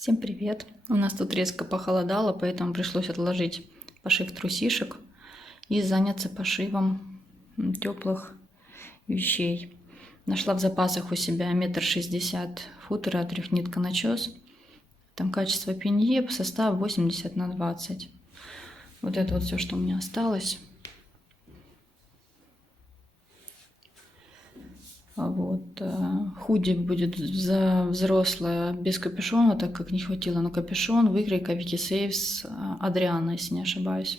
Всем привет! У нас тут резко похолодало, поэтому пришлось отложить пошив трусишек и заняться пошивом теплых вещей. Нашла в запасах у себя 1,60 м футера трехнитка начес. Там качество пенье, состав 80/20. Вот это вот все, что у меня осталось. Вот. Худи будет взрослая без капюшона, так как не хватило на капюшон. Выкройка Вики Сейвс Адриана, если не ошибаюсь.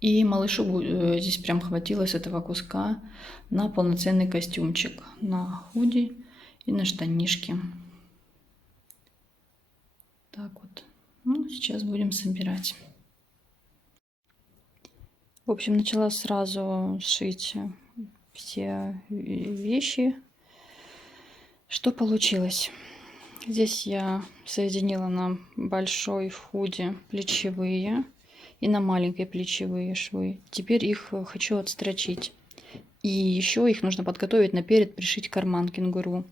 И малышу здесь прям хватило с этого куска на полноценный костюмчик. На худи и на штанишки. Так вот. Ну, сейчас будем собирать. В общем, начала сразу шить все вещи. Что получилось? Здесь я соединила на большой худи плечевые и на маленькой плечевые швы. Теперь их хочу отстрочить. И еще их нужно подготовить наперед, пришить карман кенгуру.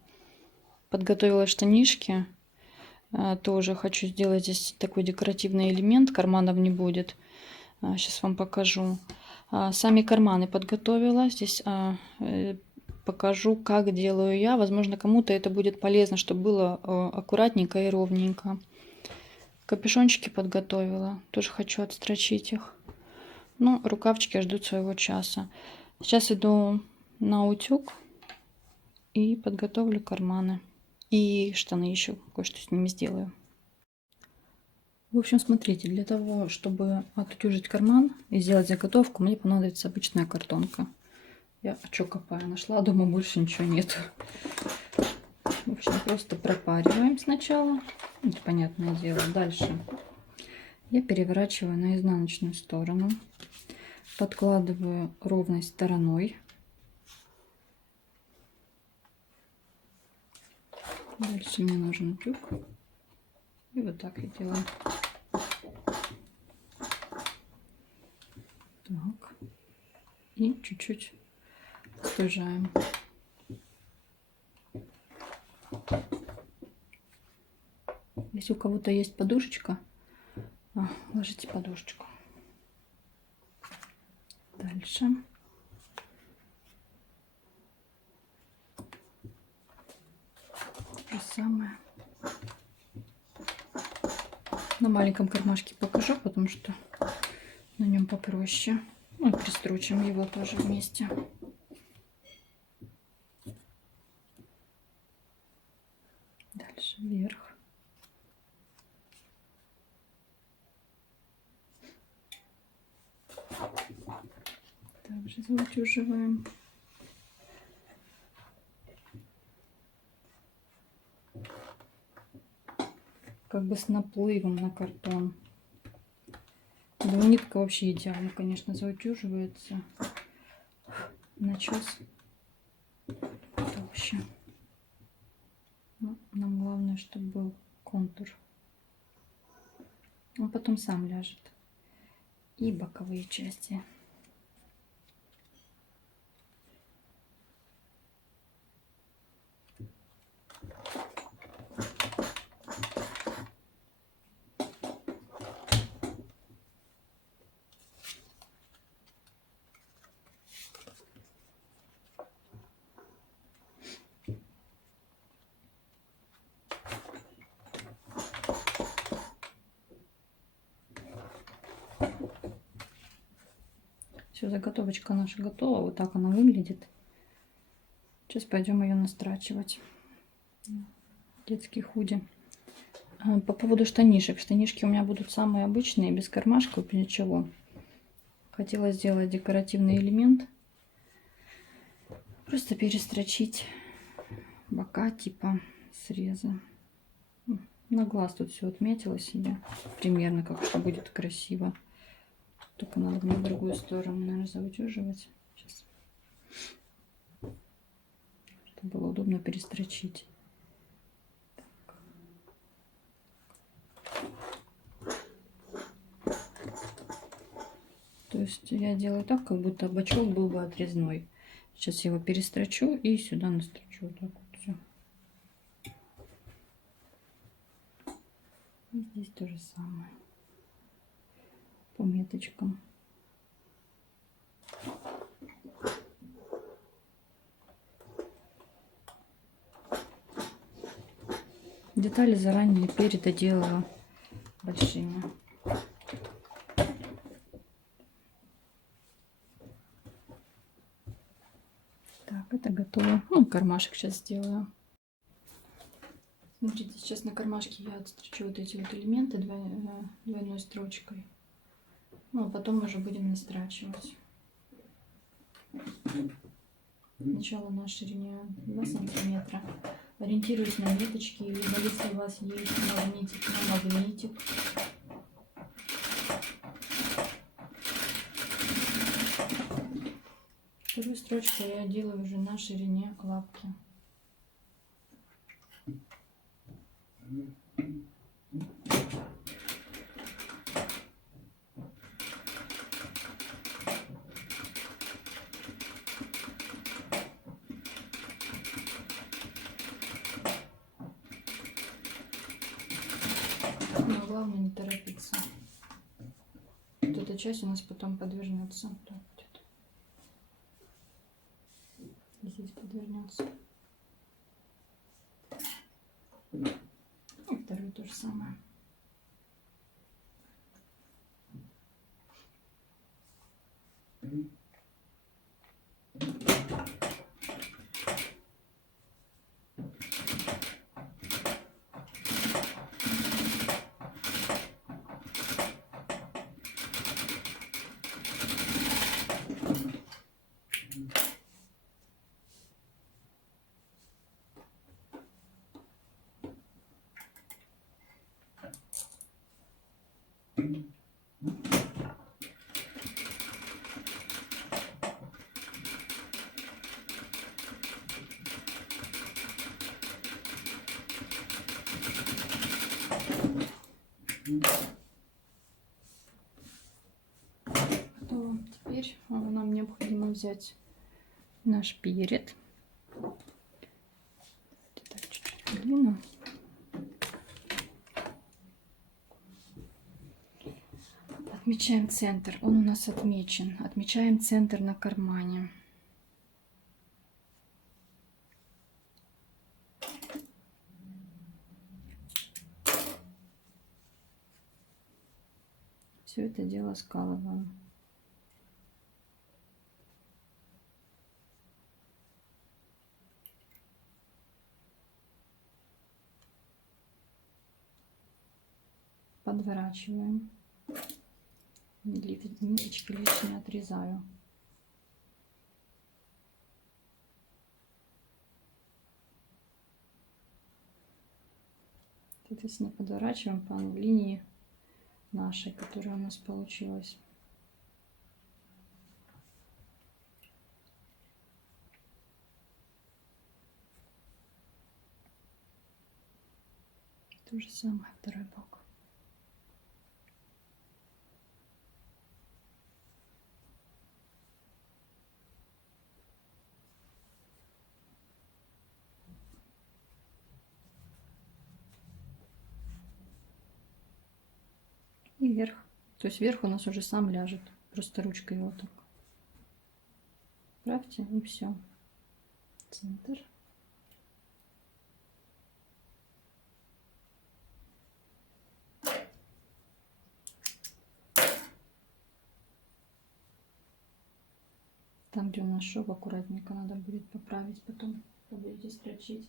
Подготовила штанишки. Тоже хочу сделать здесь такой декоративный элемент. Карманов не будет. Сейчас вам покажу. Сами карманы подготовила. Здесь покажу, как делаю я. Возможно, кому-то это будет полезно, чтобы было аккуратненько и ровненько. Капюшончики подготовила. Тоже хочу отстрочить их. Ну, рукавчики ждут своего часа. Сейчас иду на утюг и подготовлю карманы. И штаны еще кое-что с ними сделаю. В общем, смотрите, для того, чтобы отутюжить карман и сделать заготовку, мне понадобится обычная картонка. Я что копаю? Нашла, дома больше ничего нет. В общем, просто пропариваем сначала. Это понятное дело. Дальше я переворачиваю на изнаночную сторону. Подкладываю ровной стороной. Дальше мне нужен утюг. И вот так я делаю. Так. И чуть-чуть остужаем. Если у кого-то есть подушечка, ложите подушечку. Дальше. То же самое. На маленьком кармашке покажу, потому что на нем попроще. Ну, пристрочим его тоже вместе. Дальше вверх. Также заутюживаем. Как бы с наплывом на картон. Нитка вообще идеально, конечно, заутюживается. Начес толще. Но нам главное, чтобы был контур. Он потом сам ляжет. И боковые части. Все, заготовочка наша готова. Вот так она выглядит. Сейчас пойдем ее настрачивать. Детский худи. По поводу штанишек. Штанишки у меня будут самые обычные, без кармашков, без ничего. Хотела сделать декоративный элемент. Просто перестрочить бока типа среза. На глаз тут все отметила себе. Примерно как что будет красиво. Только надо на другую сторону, наверное, заутюживать. Сейчас. Чтобы было удобно перестрочить. То есть я делаю так, как будто бачок был бы отрезной. Сейчас я его перестрочу и сюда настрочу. Вот так вот все. И здесь то же самое. По меточкам. Детали заранее передоделаю большими. Так, это готово. Ну, кармашек сейчас сделаю. Смотрите, сейчас на кармашке я отстрочу вот эти вот элементы двойной строчкой. Ну, а потом уже будем настрачивать. Сначала на ширине 2 сантиметра. Ориентируюсь на ниточки, либо если у вас есть магнитик, на магнитик. Вторую строчку я делаю уже на ширине лапки. Но главное не торопиться. Вот эта часть у нас потом подвернется. Так будет. Здесь подвернется. И второй то же самое. Готово. Теперь нам необходимо взять наш перед. Так, чуть-чуть длину. Отмечаем центр. Он у нас отмечен. Отмечаем центр на кармане. Все это дело скалываем. Подворачиваем. Ниточки лишние отрезаю. Соответственно, подворачиваем по линии нашей, которая у нас получилась. То же самое второй бок. И вверх. То есть вверх у нас уже сам ляжет. Просто ручкой вот так. Правьте и все. Центр. Там, где у нас шов, аккуратненько надо будет поправить потом, когда будете строчить.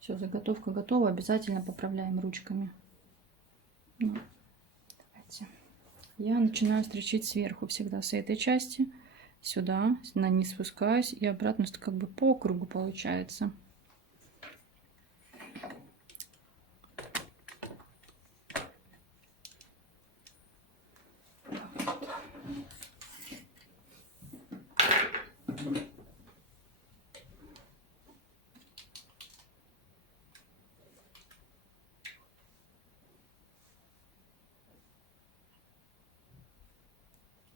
Все, заготовка готова. Обязательно поправляем ручками. Ну, давайте. Я начинаю строчить сверху всегда с этой части. Сюда, на низ спускаюсь и обратно, что как бы по кругу получается.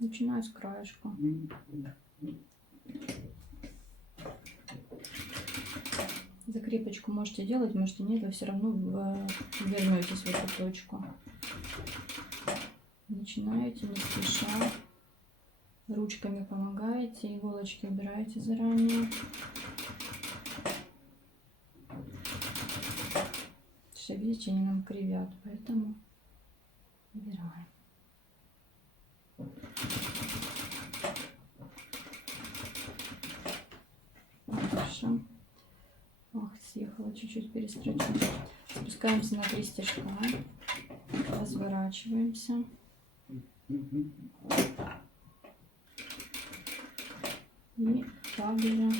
Начинаю с краешка. Закрепочку можете делать, можете нет, вы все равно вернетесь в эту точку. Начинаете не спеша. Ручками помогаете, иголочки убираете заранее. Все, видите, они нам кривят, поэтому убираем. Хорошо. Ох, съехала, чуть-чуть перестрочу. Спускаемся на 3 стежка. Разворачиваемся. И также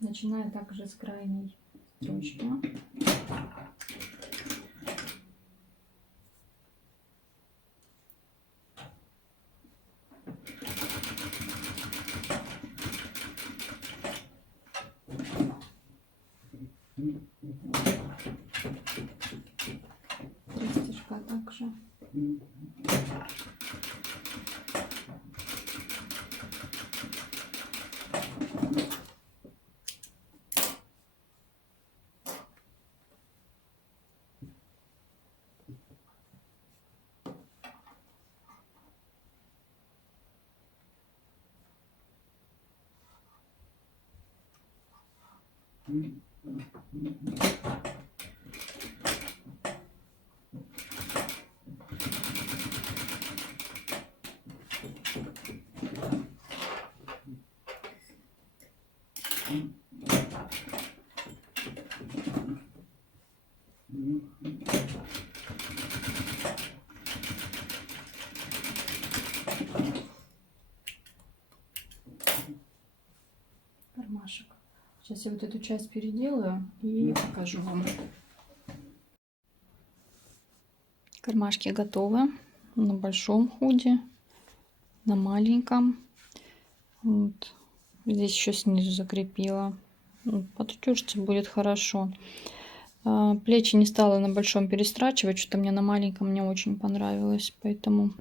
начиная также с крайней строчки. Три стежка также. Кармашек. Сейчас я вот эту часть переделаю и покажу вам. Кармашки готовы на большом худи, на маленьком. Вот. Здесь еще снизу закрепила. Подтюжится, будет хорошо. Плечи не стала на большом перестрачивать, что-то мне на маленьком не очень понравилось, поэтому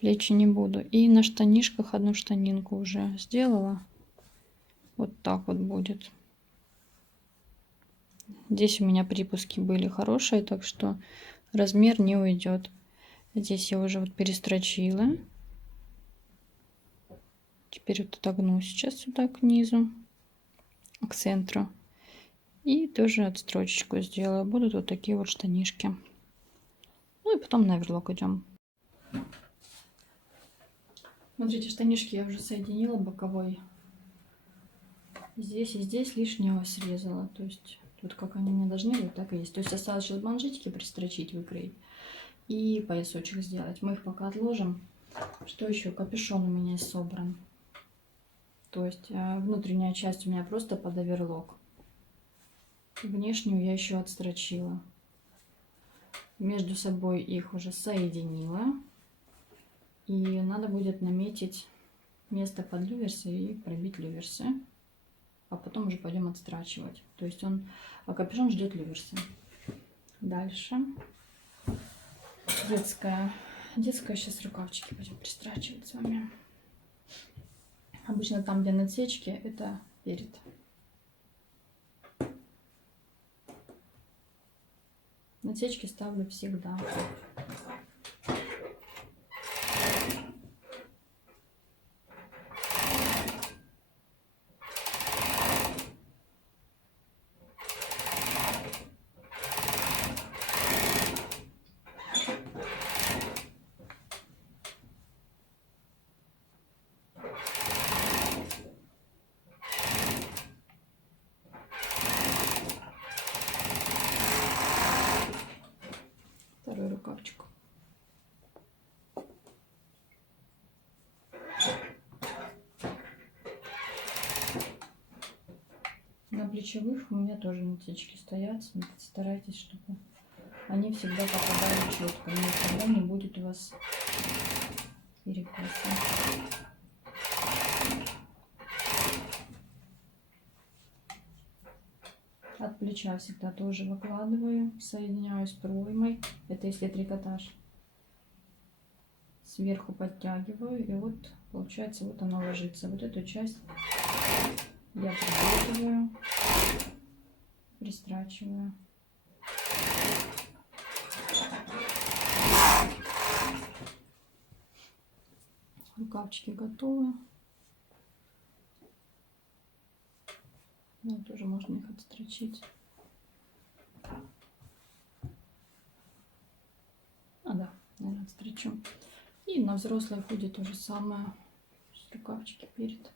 плечи не буду. И на штанишках одну штанинку уже сделала. Вот так вот будет. Здесь у меня припуски были хорошие, так что размер не уйдет. Здесь я уже вот перестрочила. Теперь вот отогну сейчас сюда к низу, к центру. И тоже отстрочечку сделаю. Будут вот такие вот штанишки. Ну и потом на верлок идем. Смотрите, штанишки я уже соединила боковой. Здесь и здесь лишнего срезала. То есть тут как они мне должны быть, так и есть. То есть осталось сейчас манжетики пристрочить, выкроить. И поясочек сделать. Мы их пока отложим. Что еще? Капюшон у меня собран. То есть внутренняя часть у меня просто под оверлок. Внешнюю я еще отстрочила. Между собой их уже соединила. И надо будет наметить место под люверсы и пробить люверсы. А потом уже пойдем отстрачивать. То есть капюшон ждет люверсы. Дальше. Детская. Сейчас рукавчики будем пристрачивать с вами. Обычно там, где насечки, это перед. Насечки ставлю всегда. рукавчик. На плечевых у меня тоже насечки стоят. Старайтесь, чтобы они всегда попадали четко. Никогда не будет у вас перекоса. От плеча всегда тоже выкладываю, соединяю с проймой. Это если трикотаж. Сверху подтягиваю, и вот получается, вот оно ложится. Вот эту часть я прикручиваю, пристрачиваю. Рукавчики готовы. Ну, тоже можно их отстрочить. Да, наверное, отстрочу. И на взрослой худи то же самое. Рукавчики перед.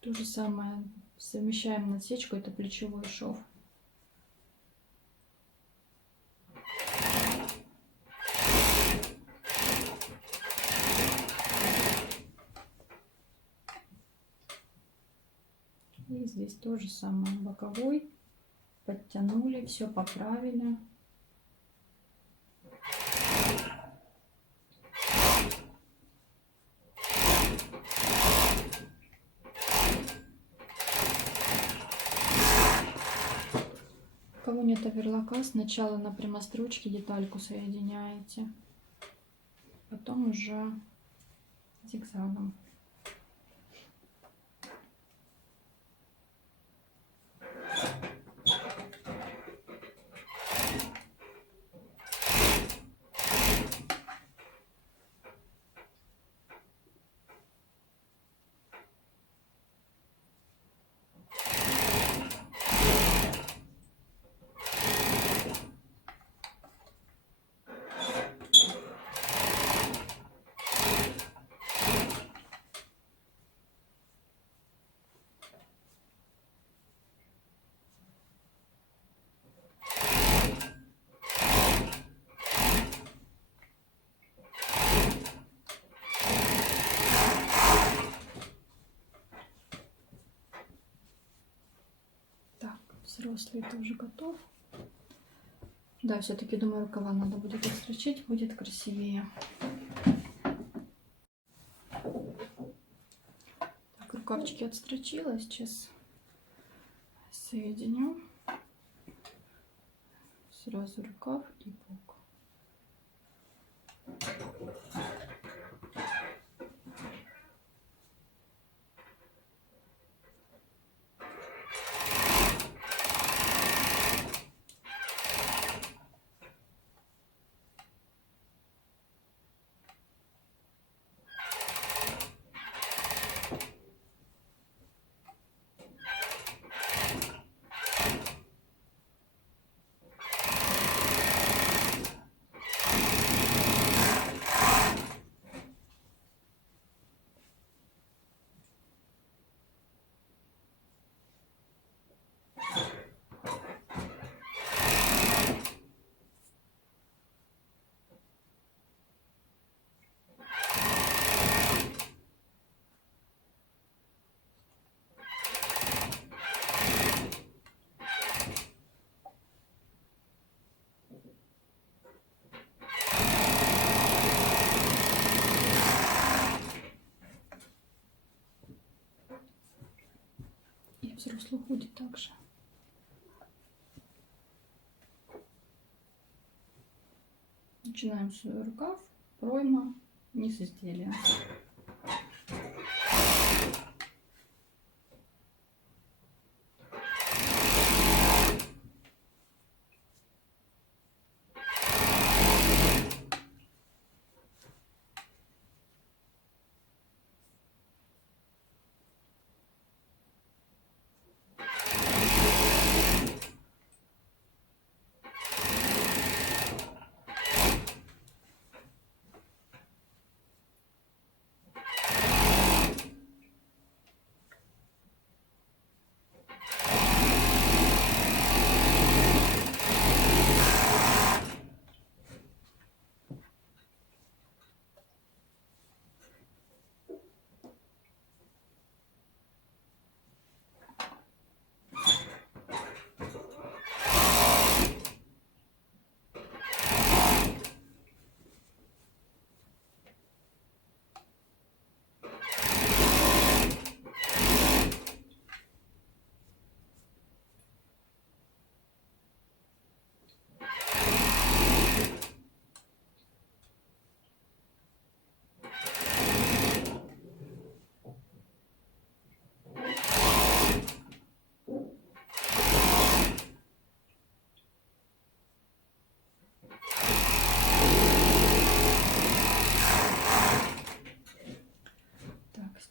То же самое совмещаем насечку, это плечевой шов. И здесь то же самое, боковой, подтянули, все поправили. У кого нет оверлока, сначала на прямострочке детальку соединяете, потом уже зигзагом. Взрослый тоже готов. Да, все-таки думаю, рукава надо будет отстрочить, будет красивее. Так, рукавчики отстрочила, сейчас соединю сразу рукав и бок. Взрослый худи также. Начинаем с рукав, пройма, низ изделия.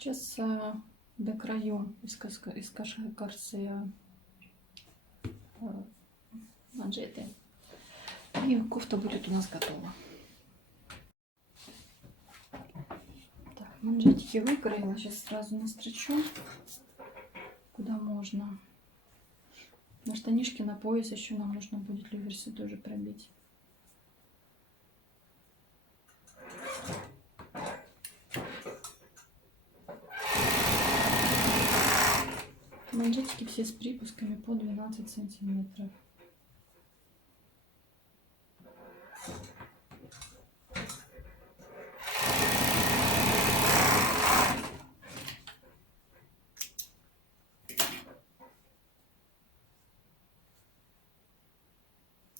Сейчас докрою из корсе манжеты. И кофта будет у нас готова. Так, манжетики выкроила. Сейчас сразу настрочу, куда можно. На штанишки, на пояс еще нам нужно будет реверсы тоже пробить. Манжетики все с припусками по 12 сантиметров.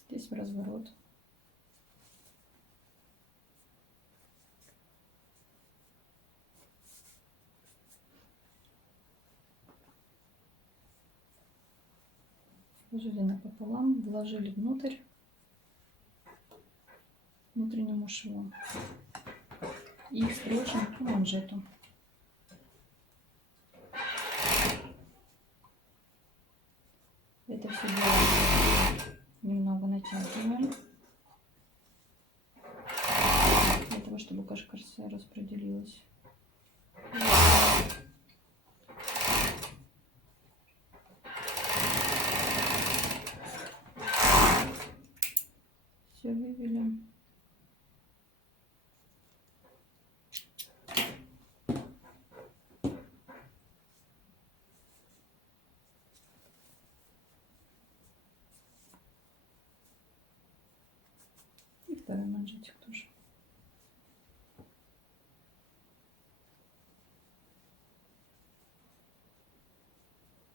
Здесь в разворот. Сложили напополам, вложили внутрь внутреннему шву и строчим по манжету. Это все дело немного натягиваем для того, чтобы корсе распределилось. Все вывели. И второй манжетик тоже.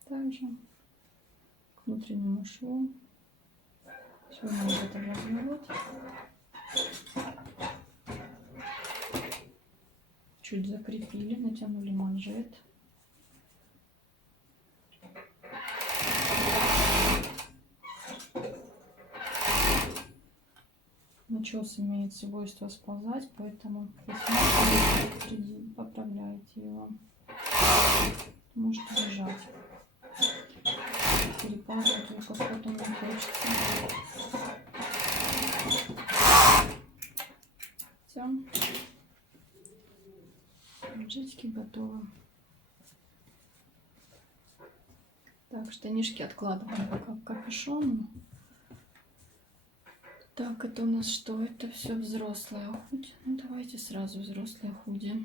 Также к внутреннему шву. Все манжеты в разворот. Чуть закрепили, натянули манжет. Начес имеет свойство сползать, поэтому если поправляйте его. Может лежать. Перепадать только потом не хочется. Все. Манжетики готовы. Так, штанишки откладываем пока в капюшон. Так, это у нас что? Это все взрослое худи. Ну, давайте сразу взрослое худи.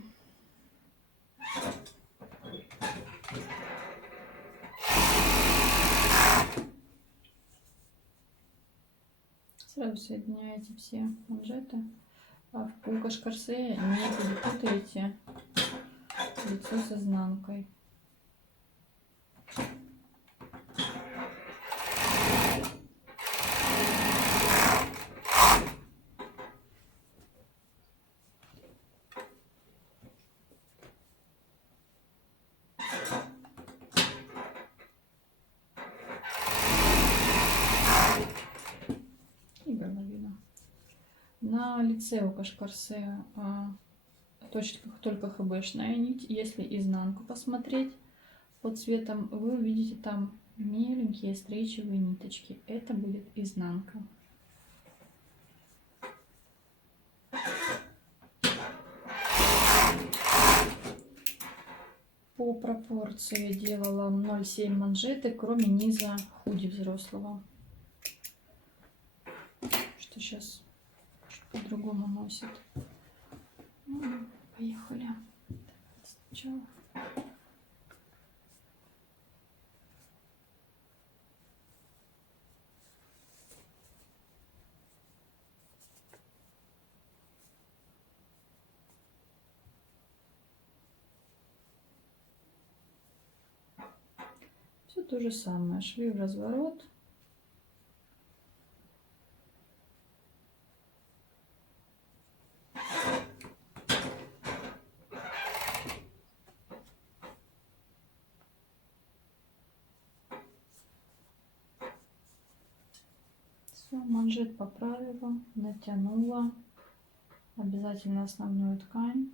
Сразу соединяете все манжеты. А у корсе не перепутайте лицо с изнанкой. На лице у корсе только хбшная нить. Если изнанку посмотреть под цветом, вы увидите там меленькие стрейчевые ниточки. Это будет изнанка. По пропорции делала 0,7 манжеты, кроме низа худи взрослого. Что сейчас по-другому носит. Ну, поехали. Сначала. Все то же самое. Шли в разворот. Все, манжет поправила, натянула. Обязательно основную ткань.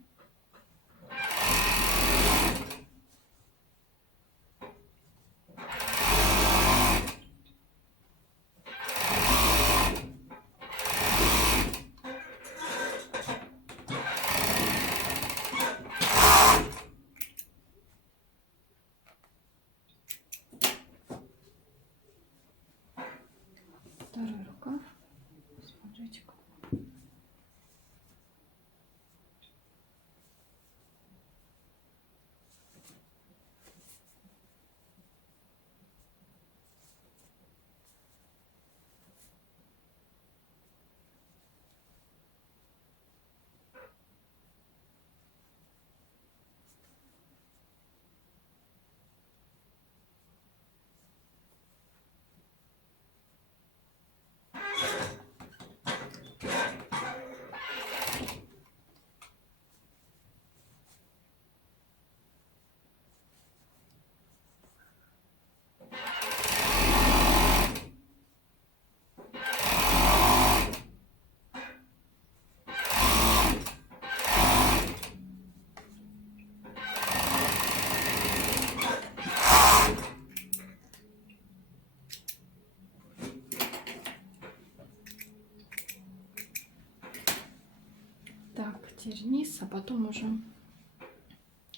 теперь низ, а потом уже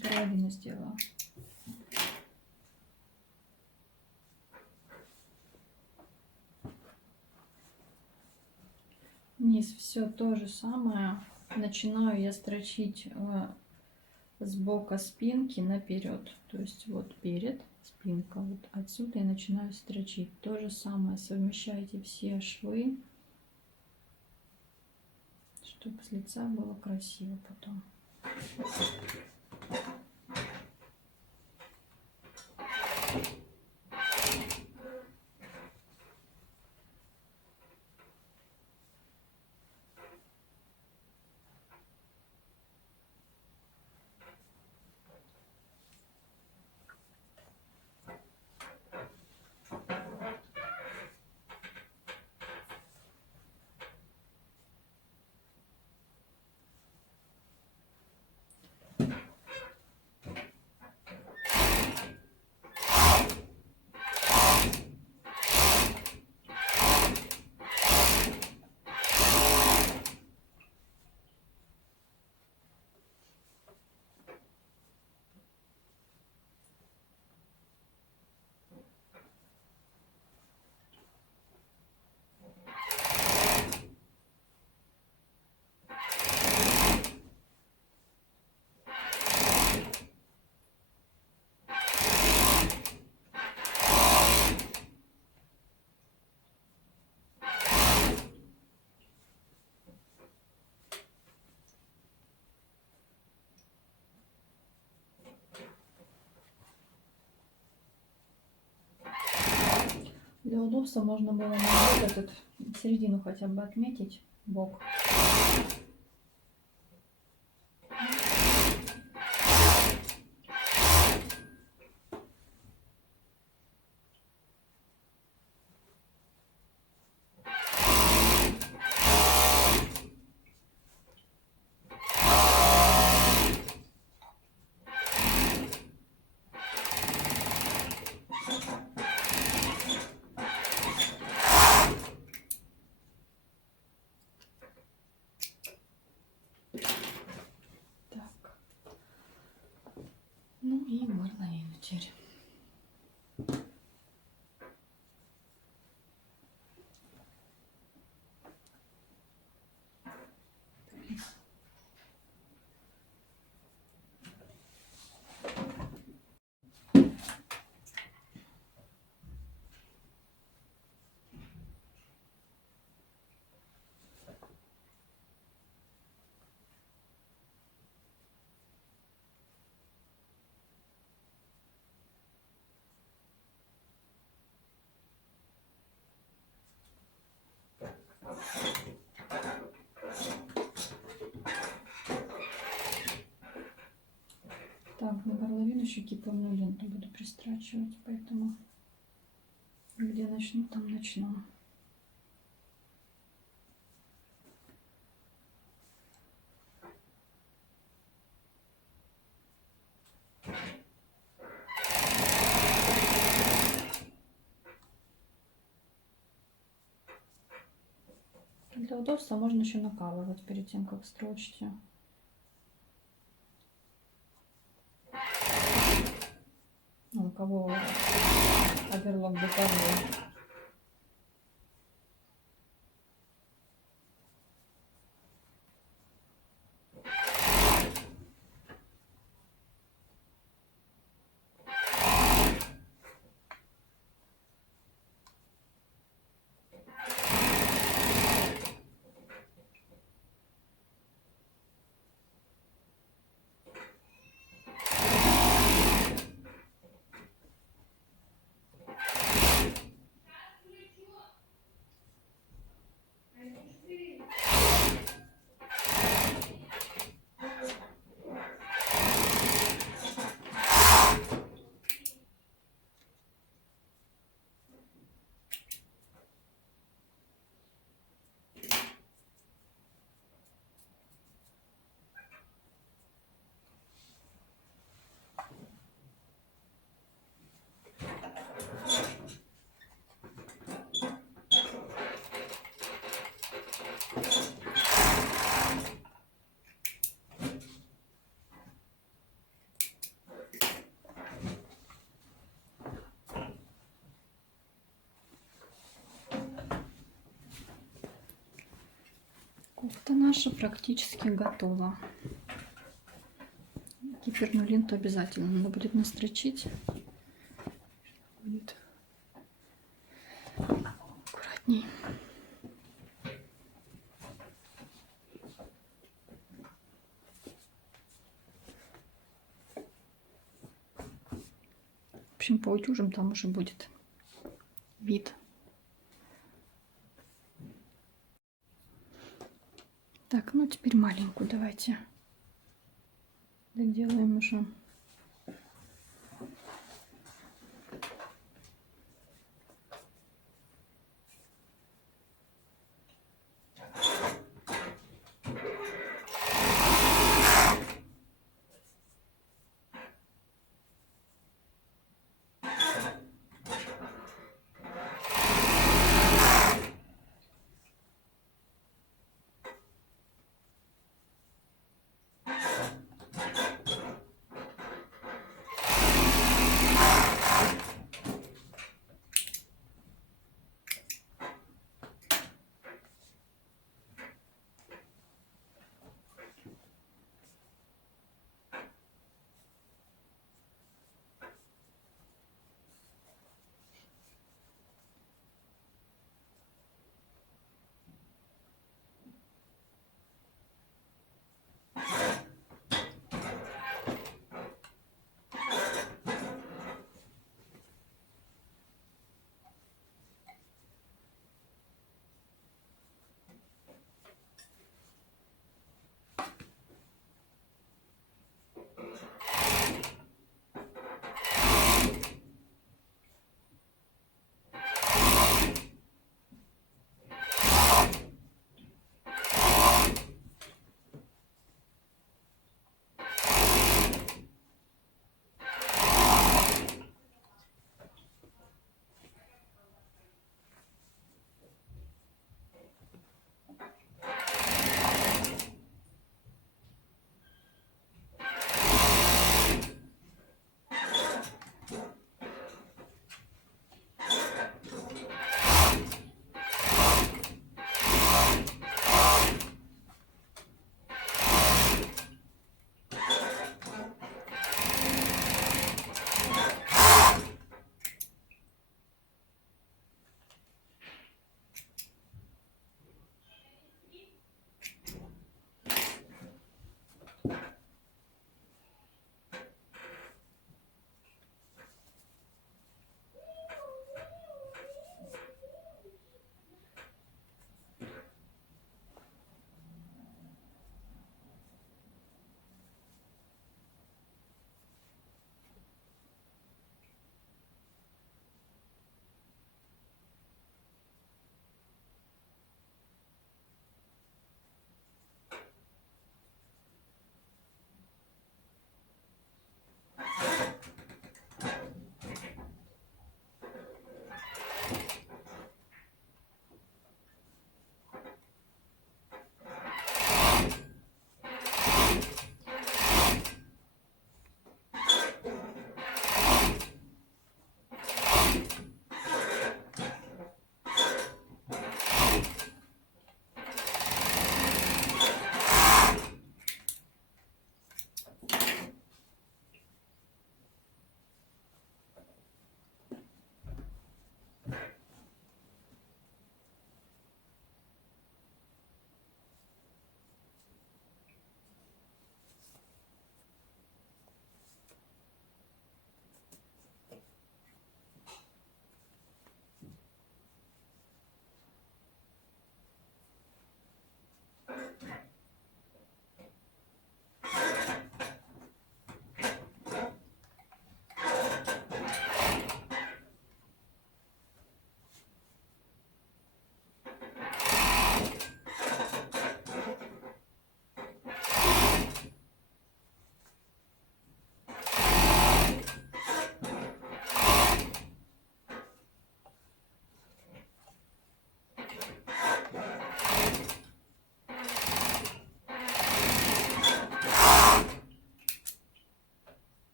горловину сделаю. Низ все то же самое. Начинаю я строчить с бока спинки наперед. То есть вот перед спинка. Вот отсюда я начинаю строчить. То же самое. Совмещайте все швы, чтобы с лица было красиво потом. Для удобства можно было вот этот середину хотя бы отметить, бок. Ну и горловину теперь. Так, на горловину еще кипурную ленту буду пристрачивать, поэтому где начну, там начну. Для удобства можно еще накалывать перед тем, как строчите. У кого оверлок бытовой. Кофта наша практически готова. Киперную ленту обязательно надо будет настрочить. Будет аккуратней. В общем, поутюжим, там уже будет вид. Так, ну теперь маленькую давайте доделаем уже.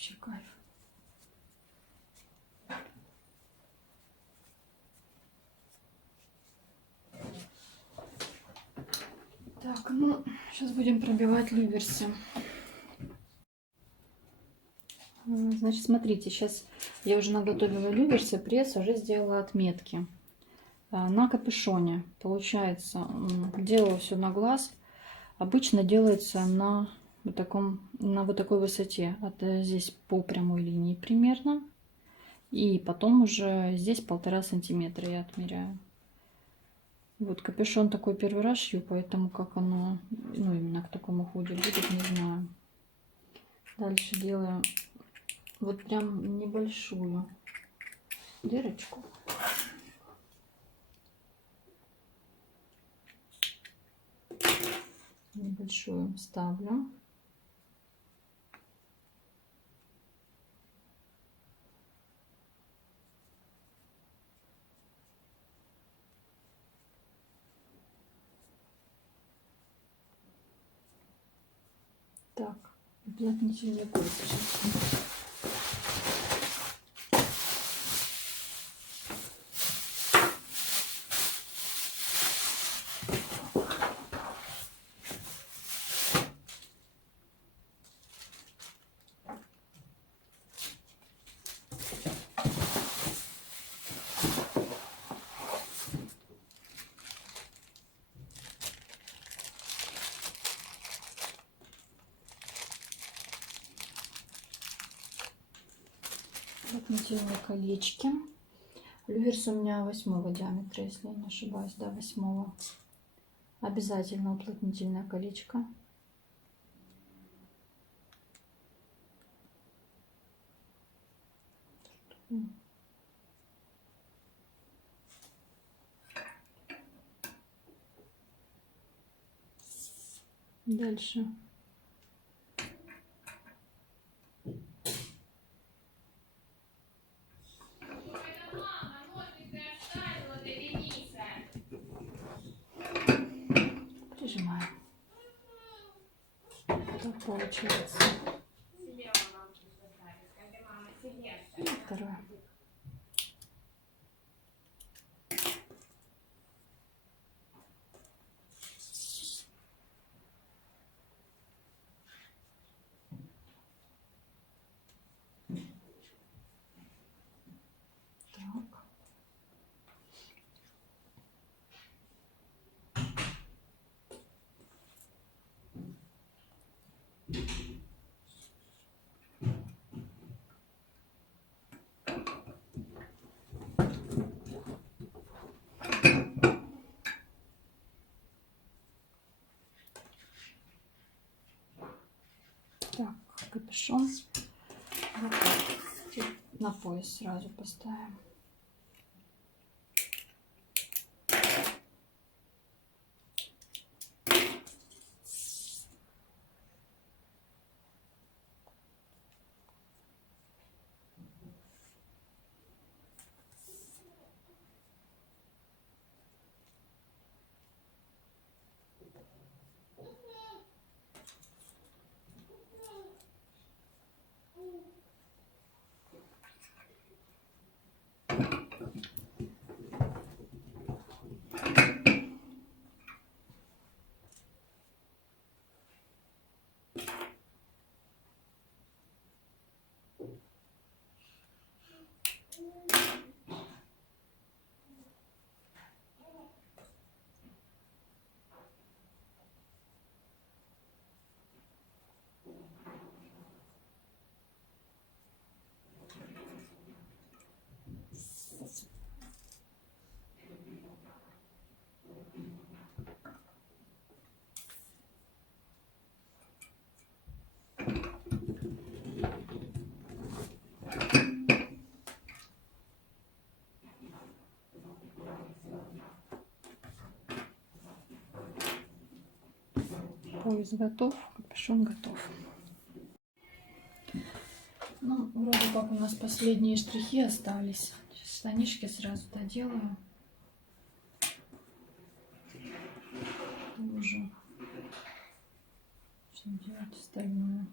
Вообще кайф. Так, ну, сейчас будем пробивать люверсы. Значит, смотрите, сейчас я уже наготовила люверсы, пресс, уже сделала отметки. На капюшоне, получается, делаю все на глаз. Обычно делается на вот такой высоте, здесь по прямой линии примерно. И потом уже здесь 1,5 сантиметра я отмеряю. Вот капюшон такой первый раз шью, поэтому как оно, ну именно к такому ходе будет, не знаю. Дальше делаю вот прям небольшую дырочку. Небольшую ставлю. Так, уплотнительный пояс сейчас. Уплотнительные колечки. Люверс у меня 8 диаметра, если я не ошибаюсь, да, 8. Обязательно уплотнительное колечко. Дальше. Прижимаем. Так получается. И второе. Так. Так, капюшон. Вот так. На пояс сразу поставим. Пояс готов, капюшон готов. Ну, вроде как у нас последние штрихи остались. Сейчас штанишки сразу доделаю. Уже что делать остальное.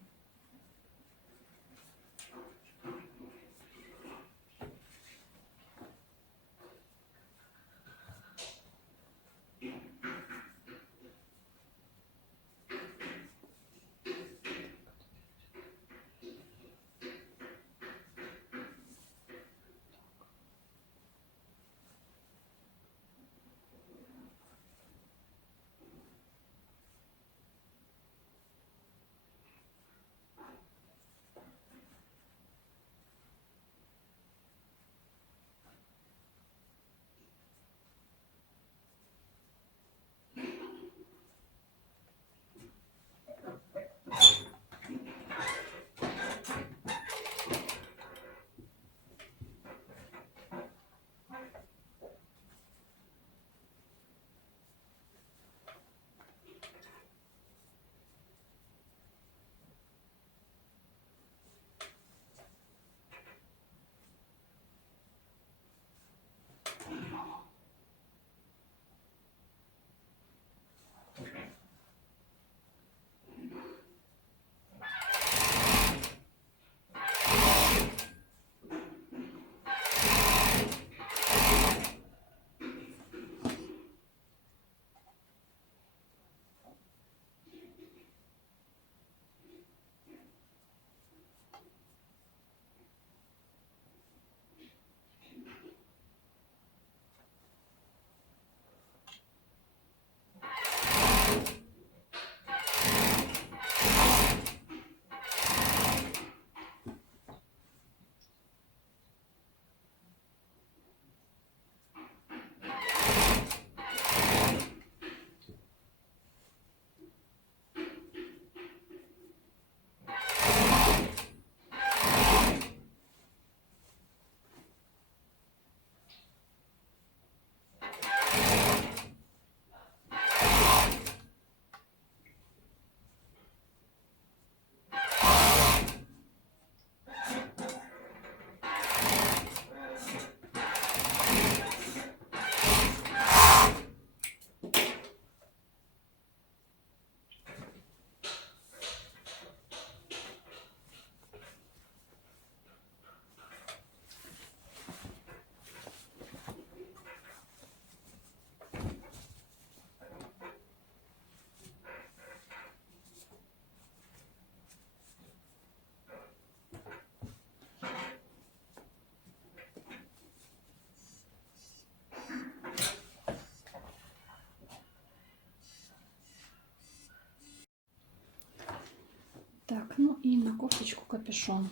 Так, ну и на кофточку капюшон.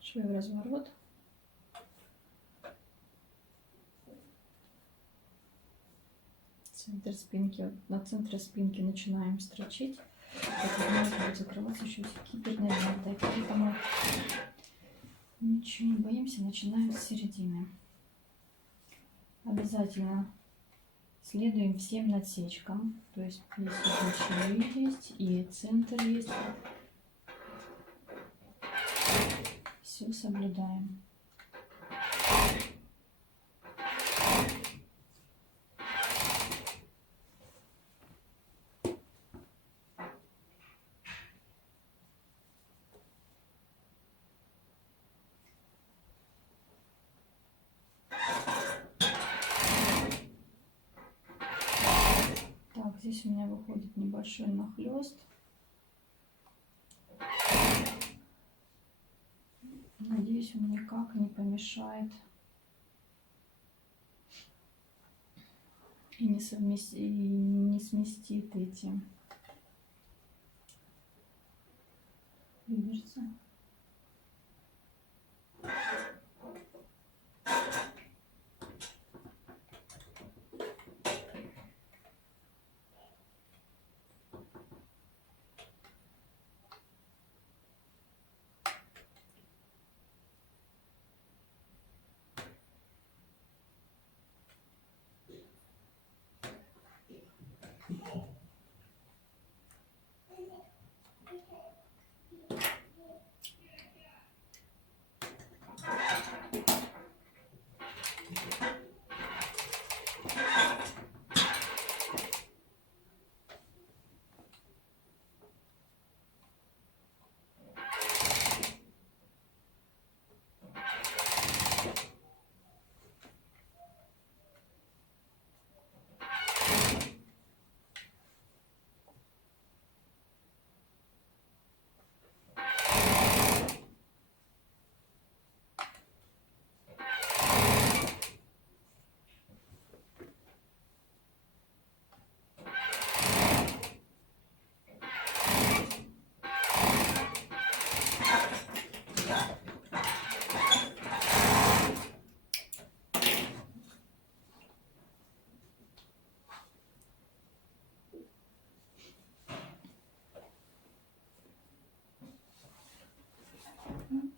Швей разворот. Центр спинки. На центре спинки начинаем строчить. Это у нас будет закрываться еще киберной лентой. Поэтому ничего не боимся, начинаем с середины. Обязательно следуем всем насечкам. То есть если ключи есть и центр есть. Все соблюдаем. Так, здесь у меня выходит небольшой нахлест. Надеюсь, он никак не помешает и не сместит эти реверсы.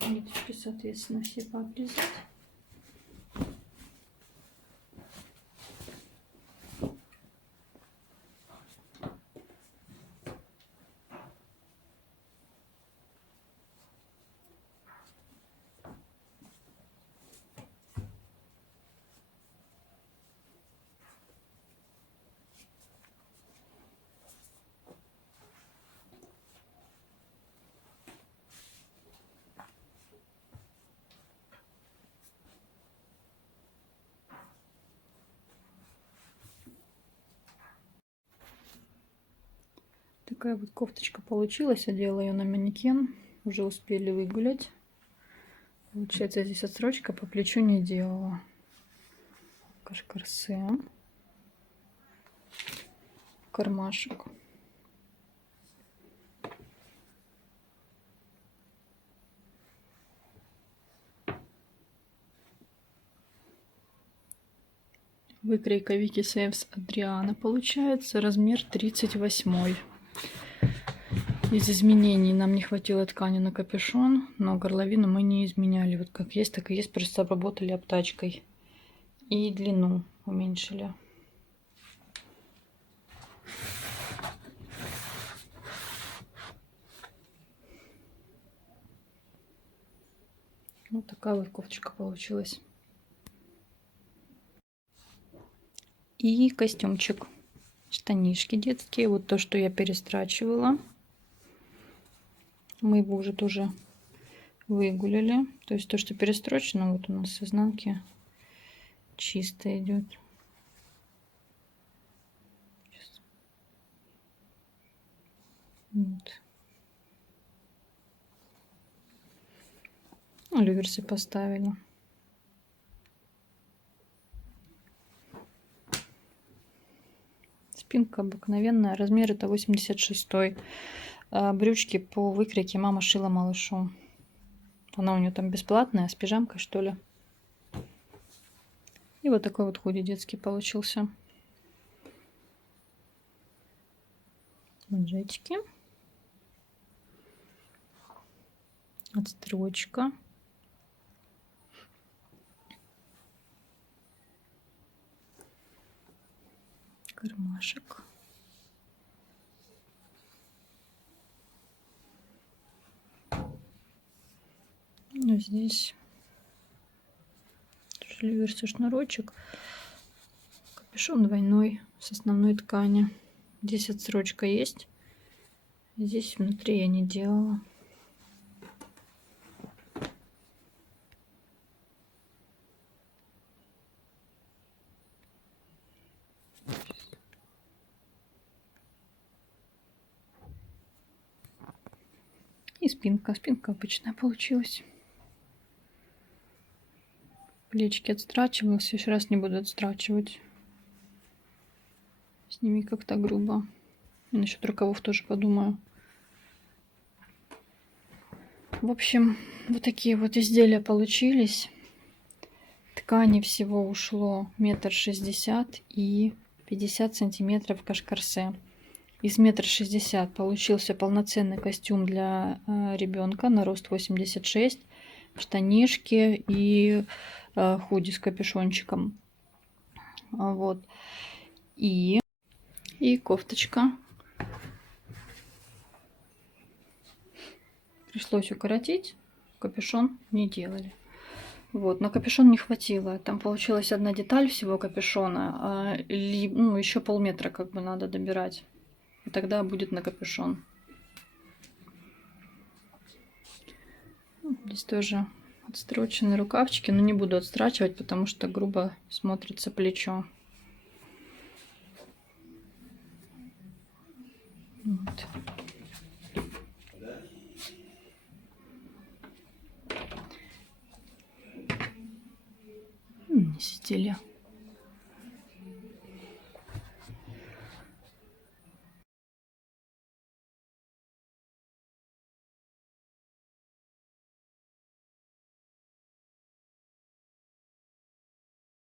Ниточки, соответственно, все пообрезать. Такая вот кофточка получилась. Одела ее на манекен. Уже успели выгулять. Получается, здесь отсрочка по плечу не делала. Кашкарсе. Кармашек. Выкройка Вики Сейвс Адриана получается. Размер 38. Из изменений нам не хватило ткани на капюшон, но горловину мы не изменяли. Вот как есть, так и есть. Просто обработали обтачкой. И длину уменьшили. Вот такая вот кофточка получилась. И костюмчик. Штанишки детские. Вот то, что я перестрачивала. Мы его уже тоже выгуляли. То есть то, что перестрочено, вот у нас с изнанки чисто идет. Вот. Ну, люверсы поставили. Спинка обыкновенная, размер это 86. Брючки по выкройке мама шила малышу. Она у нее там бесплатная, с пижамкой, что ли. И вот такой вот худи детский получился. Манжетики. Отстрочка. Кармашек. Ну, здесь люверс и шнурочек. Капюшон двойной с основной ткани. Здесь отсрочка есть. Здесь внутри я не делала. И спинка. Спинка обычная получилась. Плечики отстрачивала. В следующий раз не буду отстрачивать. С ними как-то грубо. И насчет рукавов тоже подумаю. В общем, вот такие вот изделия получились. Ткани всего ушло 1,60 м и 50 сантиметров кашкарсе. Из 1,60 м получился полноценный костюм для ребенка на рост 86, штанишки и худи с капюшончиком. Вот. И кофточка. Пришлось укоротить, капюшон не делали. Вот, но капюшон не хватило. Там получилась одна деталь всего капюшона, ну, еще полметра как бы надо добирать. И тогда будет на капюшон. Здесь тоже отстрочены рукавчики, но не буду отстрачивать, потому что грубо смотрится плечо. Вот. Не сидели.